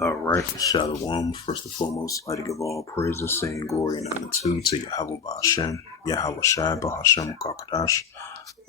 All right, Shalom. First and foremost, I'd like to give all praises, saying glory and honor to Yahweh Ba'Hashem, Yahweh Shai, Ba'Hashem, Kakadash,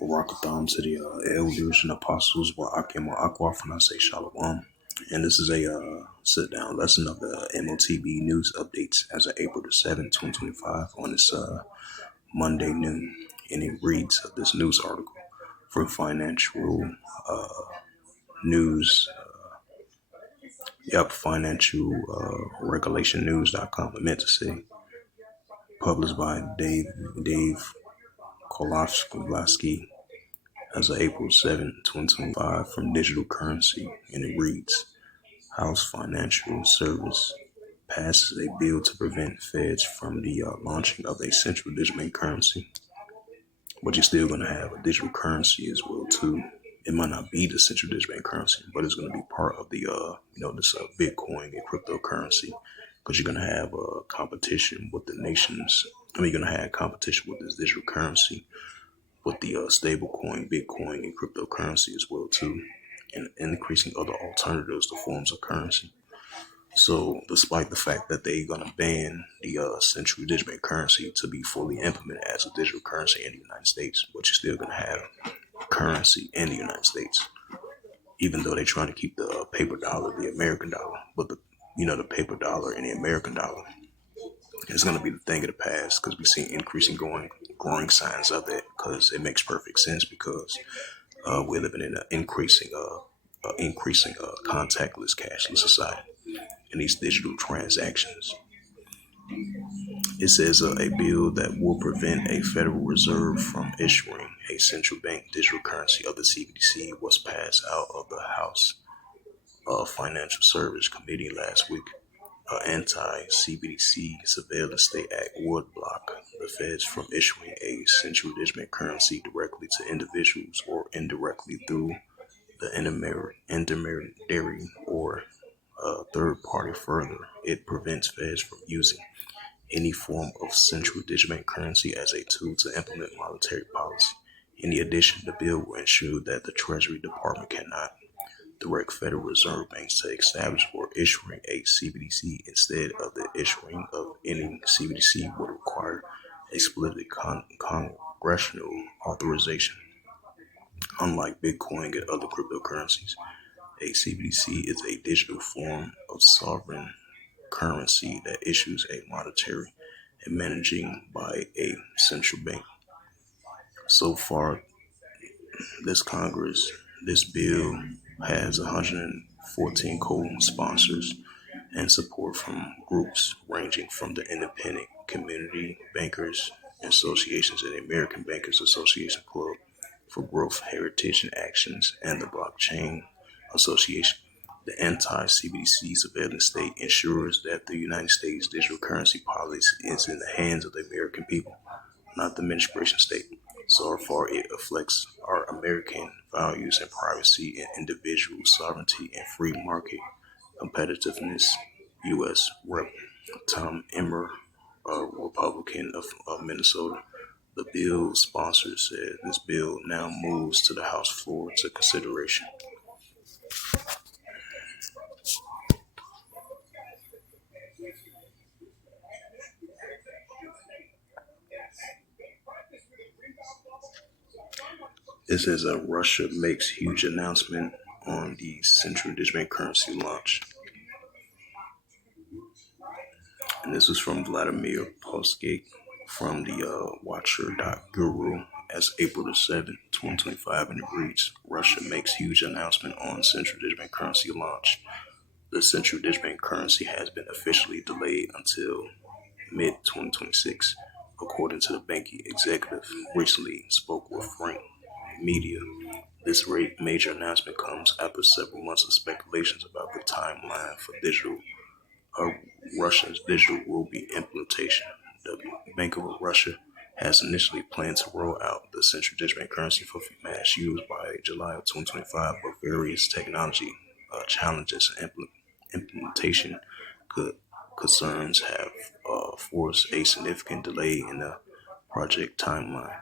Barakatham to the elders and apostles, Wa'akim Wa'akwa, and I say Shalom. And this is a sit-down lesson of the M.O.T.B news updates as of April the 7th, 2025 on this Monday noon. And it reads this news article from financial news financial regulation news.com. I meant to say, published by Dave Kolofsky as of April 7, 2025, from Digital Currency, and it reads: House Financial Service passes a bill to prevent feds from the launching of a central digital currency. But you're still going to have a digital currency as well too. It might not be the central digital currency, but it's going to be part of the this Bitcoin and cryptocurrency, because you're going to have competition with the nations. You're going to have competition with this digital currency, with the stable coin, Bitcoin, and cryptocurrency as well too, and increasing other alternatives to forms of currency. So, despite the fact that they're going to ban the central digital currency to be fully implemented as a digital currency in the United States, but you're still going to have currency in the United States, even though they're trying to keep the paper dollar, the American dollar. But the paper dollar and the American dollar is going to be the thing of the past, because we see increasing growing signs of that, because it makes perfect sense, because we're living in an increasing contactless, cashless society, and these digital transactions. It says a bill that will prevent a Federal Reserve from issuing a central bank digital currency of the CBDC was passed out of the House Financial Service Committee last week. An anti-CBDC surveillance state act would block the feds from issuing a central digital currency directly to individuals or indirectly through the intermediary or third party. Further, it prevents feds from using any form of central digital currency as a tool to implement monetary policy. In addition, the bill will ensure that the Treasury Department cannot direct Federal Reserve banks to establish or issuing a CBDC. Instead of the issuing of any CBDC would require explicit congressional authorization. Unlike Bitcoin and other cryptocurrencies, a CBDC is a digital form of sovereign currency that issues a monetary and managing by a central bank. So far, this bill has 114 co-sponsors and support from groups ranging from the Independent Community Bankers Associations and the American Bankers Association Club for Growth, Heritage, and Actions, and the Blockchain Association. The anti-CBDC surveillance state ensures that the United States digital currency policy is in the hands of the American people, not the administration state. So far, it reflects our American values and privacy and individual sovereignty and free market competitiveness. U.S. Rep. Tom Emmer, a Republican of Minnesota, the bill sponsor, said this bill now moves to the House floor to consideration. It says Russia makes huge announcement on the central digital currency launch. And this was from Vladimir Postgate from the Watcher.guru as April the 7th, 2025, and it reads: Russia makes huge announcement on central digital currency launch. The central digital currency has been officially delayed until mid-2026, according to the banking executive recently spoke with Frank Media. This major announcement comes after several months of speculations about the timeline for Russia's digital ruble implementation. The Bank of Russia has initially planned to roll out the central digital currency for mass use by July of 2025, but various technology challenges and implementation concerns have forced a significant delay in the project timeline.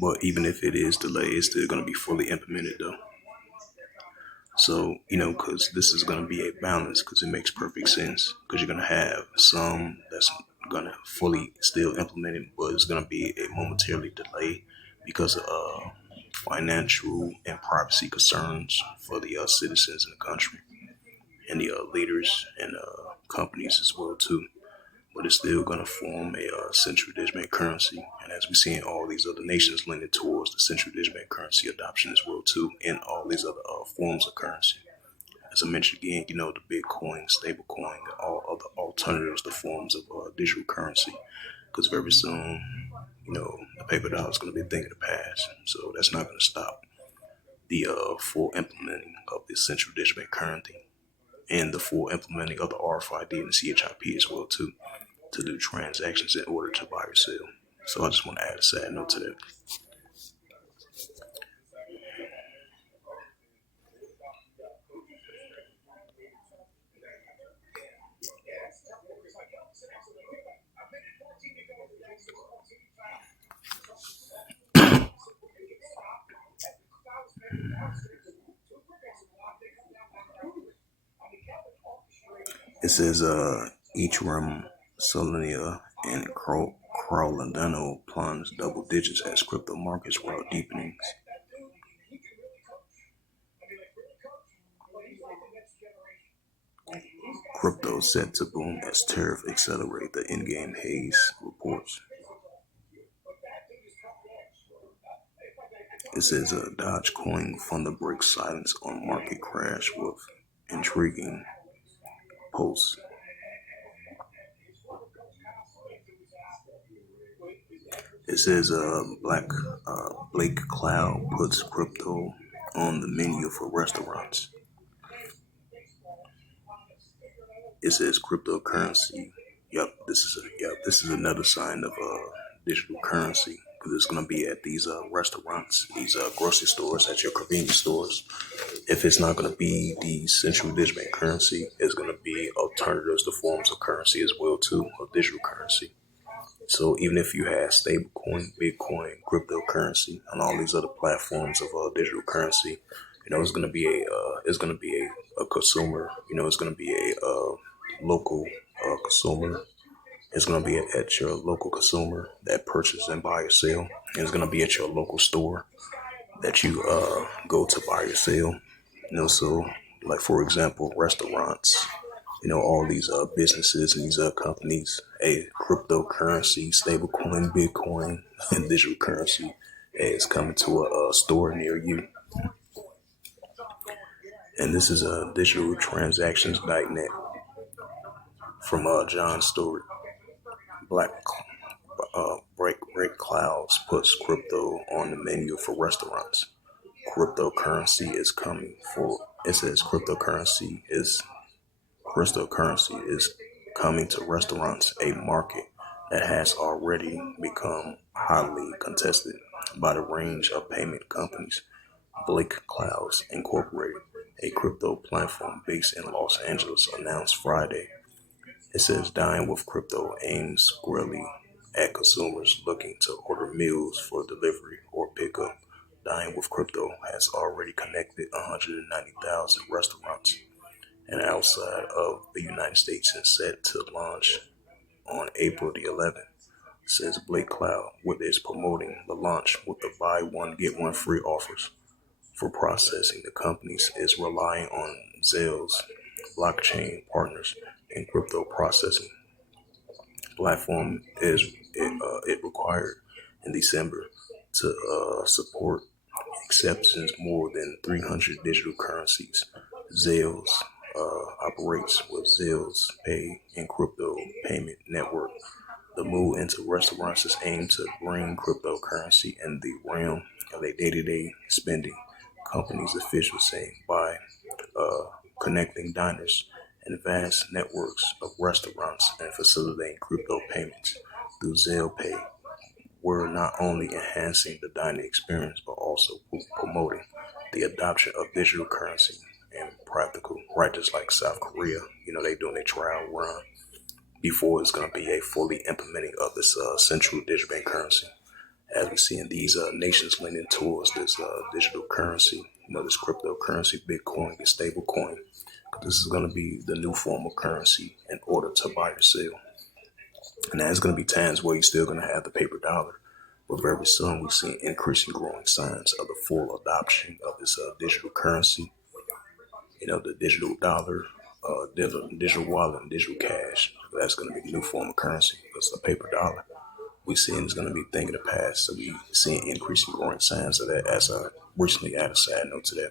But even if it is delayed, it's still going to be fully implemented though. So, because this is going to be a balance, because it makes perfect sense. Because you're going to have some that's going to fully still implement it, but it's going to be a momentarily delay because of financial and privacy concerns for the citizens in the country and the leaders and companies as well too. But it's still going to form a central digital currency, and as we see in all these other nations leaning towards the central digital currency adoption as well too, in all these other forms of currency. As I mentioned again, the Bitcoin, stablecoin, and all other alternatives, the forms of digital currency, because very soon, the paper dollar is going to be a thing of the past. So that's not going to stop the full implementing of the central digital currency and the full implementing of the RFID and the CHIP as well too, to do transactions in order to buy or sell. So I just want to add a sad note to that. It says Ethereum, Solana, and Cardano plunged double digits as crypto markets rout deepenings. Crypto set to boom as tariff accelerate the in-game haze reports. It says Dogecoin funder breaks silence on market crash with intriguing posts. It says Blake Cloud puts crypto on the menu for restaurants. It says cryptocurrency. This is another sign of digital currency, because it's gonna be at these restaurants, these grocery stores, at your convenience stores. If it's not gonna be the central digital currency, it's gonna be alternatives to forms of currency as well too, of digital currency. So even if you have stablecoin, Bitcoin, cryptocurrency, and all these other platforms of digital currency, it's gonna be a consumer. It's gonna be a local consumer. It's gonna be at your local consumer that purchase and buy or sell. And it's gonna be at your local store that you go to buy or sell. So like for example, restaurants, all these businesses and these companies, a cryptocurrency, stablecoin, Bitcoin, and digital currency is coming to a store near you. And this is digital transactions.net from John Stewart. Black Break Clouds puts crypto on the menu for restaurants. Cryptocurrency is coming for. It says cryptocurrency is coming to restaurants, a market that has already become highly contested by the range of payment companies. Blake Clouds Incorporated, a crypto platform based in Los Angeles, announced Friday. It says Dine with Crypto aims squarely at consumers looking to order meals for delivery or pickup. Dine with Crypto has already connected 190,000 restaurants and outside of the United States and set to launch on April the 11th, says Blake Cloud, with is promoting the launch with the buy one get one free offers. For processing, the companies is relying on Zell's blockchain partners and crypto processing platform it required in December to support acceptance more than 300 digital currencies. Zales operates with Zales Pay and crypto payment network. The move into restaurants is aimed to bring cryptocurrency in the realm of their day-to-day spending. Companies officials saying by connecting diners and vast networks of restaurants and facilitating crypto payments through Zelle Pay, we're not only enhancing the dining experience but also promoting the adoption of digital currency and practical, right? Just like South Korea, they doing a trial run before it's going to be a fully implementing of this central digital bank currency. As we see in these nations leaning towards this digital currency, this cryptocurrency, Bitcoin, is stable coin. This is going to be the new form of currency in order to buy or sell. And there's going to be times where you're still going to have the paper dollar. But very soon we see increasing growing signs of the full adoption of this digital currency. The digital dollar, digital wallet, and digital cash. That's going to be the new form of currency. Because the paper dollar we seeing is going to be a thing of the past. So we seeing increasing growing signs of that. As I recently added a side note to that.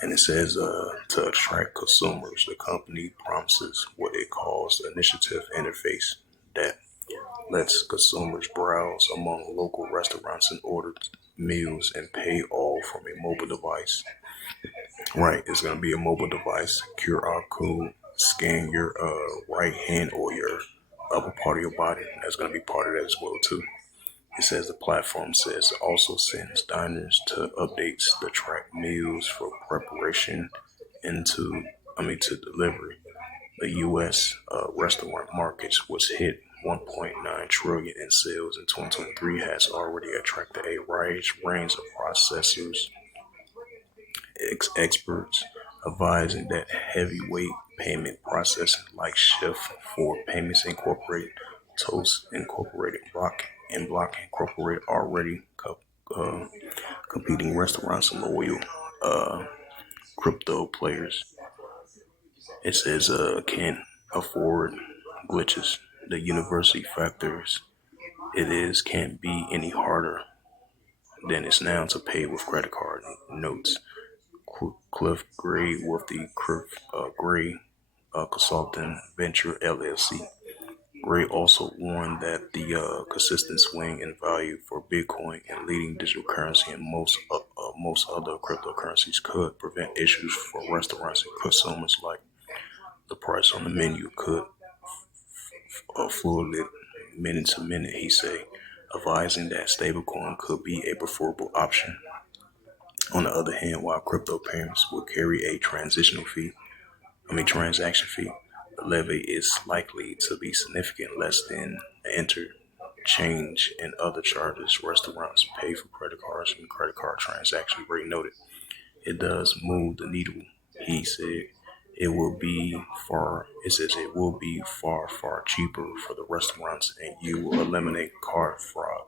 And it says to attract consumers, the company promises what it calls initiative interface that lets consumers browse among local restaurants and order meals and pay all from a mobile device. Right, it's gonna be a mobile device, QR code, scan your right hand or your upper part of your body. That's gonna be part of that as well too. It says the platform says also sends diners to updates to track meals for preparation to delivery. The U.S. Restaurant markets was hit 1.9 trillion in sales in 2023 has already attracted a range of processors, experts advising that heavyweight payment processing like Shift for Payments Incorporated, Toast Incorporated, Block Incorporated already competing restaurants and loyal crypto players. It says can afford glitches. The university factors it is can't be any harder than it's now to pay with credit card notes. Cliff Gray with the Gray Consulting Venture LLC. Gray also warned that the consistent swing in value for Bitcoin and leading digital currency and most other cryptocurrencies could prevent issues for restaurants and consumers, like the price on the menu could fluctuate minute to minute. He said, advising that stablecoin could be a preferable option. On the other hand, while crypto payments will carry a transaction fee, the levy is likely to be significantly less than the interchange and other charges restaurants pay for credit cards and credit card transactions. Ray noted, it does move the needle. He said it will be far cheaper for the restaurants and you will eliminate card fraud.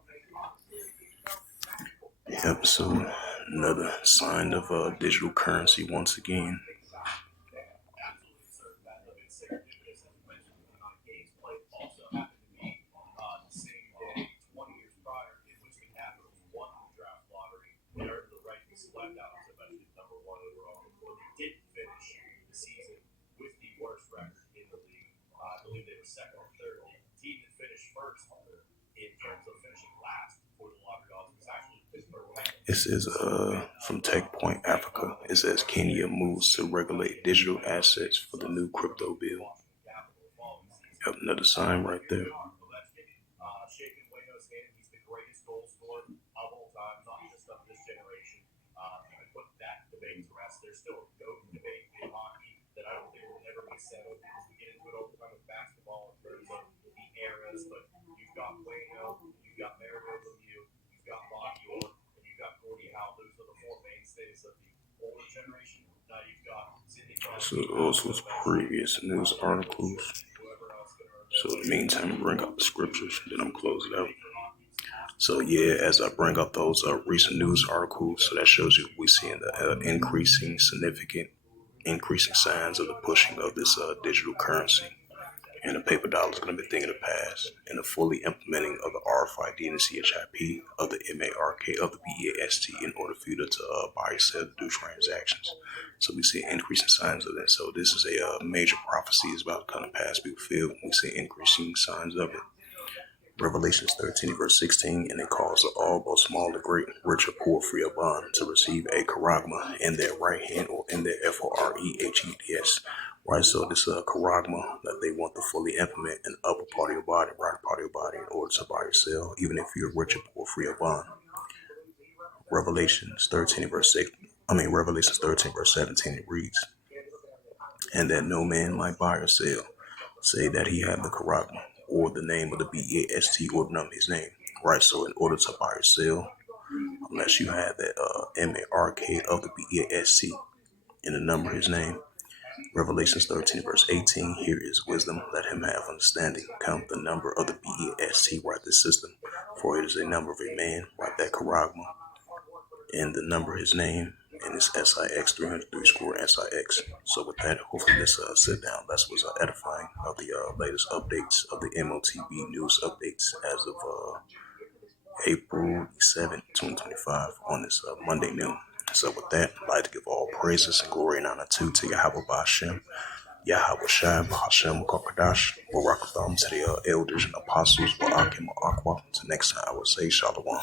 Yep, so another sign of digital currency once again. It says from Tech Point Africa, it says Kenya moves to regulate digital assets for the new crypto bill. Yep, another sign right there. So those was previous news articles. So in the meantime, I'll bring up the scriptures, then I'm close it out. So yeah, as I bring up those recent news articles, so that shows you we seeing the increasing signs of the pushing of this digital currency. And the paper dollar is going to be a thing of the past, and the fully implementing of the RFID and the CHIP of the MARK of the BAST in order for you to buy, sell, do transactions. So we see increasing signs of that. So this is a major prophecy is about to come to pass. People feel we see increasing signs of it. Revelations 13 verse 16, and it calls all, both small and great, rich or poor, free or bond, to receive a charagma in their right hand or in their FOREHEDS. Right, so this charagma that they want to fully implement in the upper part of your body, right part of your body, in order to buy or sell, even if you're rich or poor, free or bond. Revelations 13 verse 17, it reads, and that no man might buy or sell, say that he have the charagma, or the name of the BAST, or the number of his name. Right, so in order to buy or sell, unless you had that M-A-R-K of the B-E-S-T in the number of his name. Revelations 13, verse 18, here is wisdom. Let him have understanding. Count the number of the B-E-S-T, write the system, for it is a number of a man, write that charagma, and the number of his name, and it's SIX, 303 score SIX. So with that, hopefully this sit down, that was edifying of the latest updates of the M.O.T.B news updates as of April 7th, 2025 on this Monday noon. So with that, I'd like to give all praises and glory and honor to Yahweh Ba'Shem, Yahweh Shai, Ba'Shem Kokadash, Barakatham, to the elders and apostles, Ba'akim Aqua. Until next time, I will say Shalom.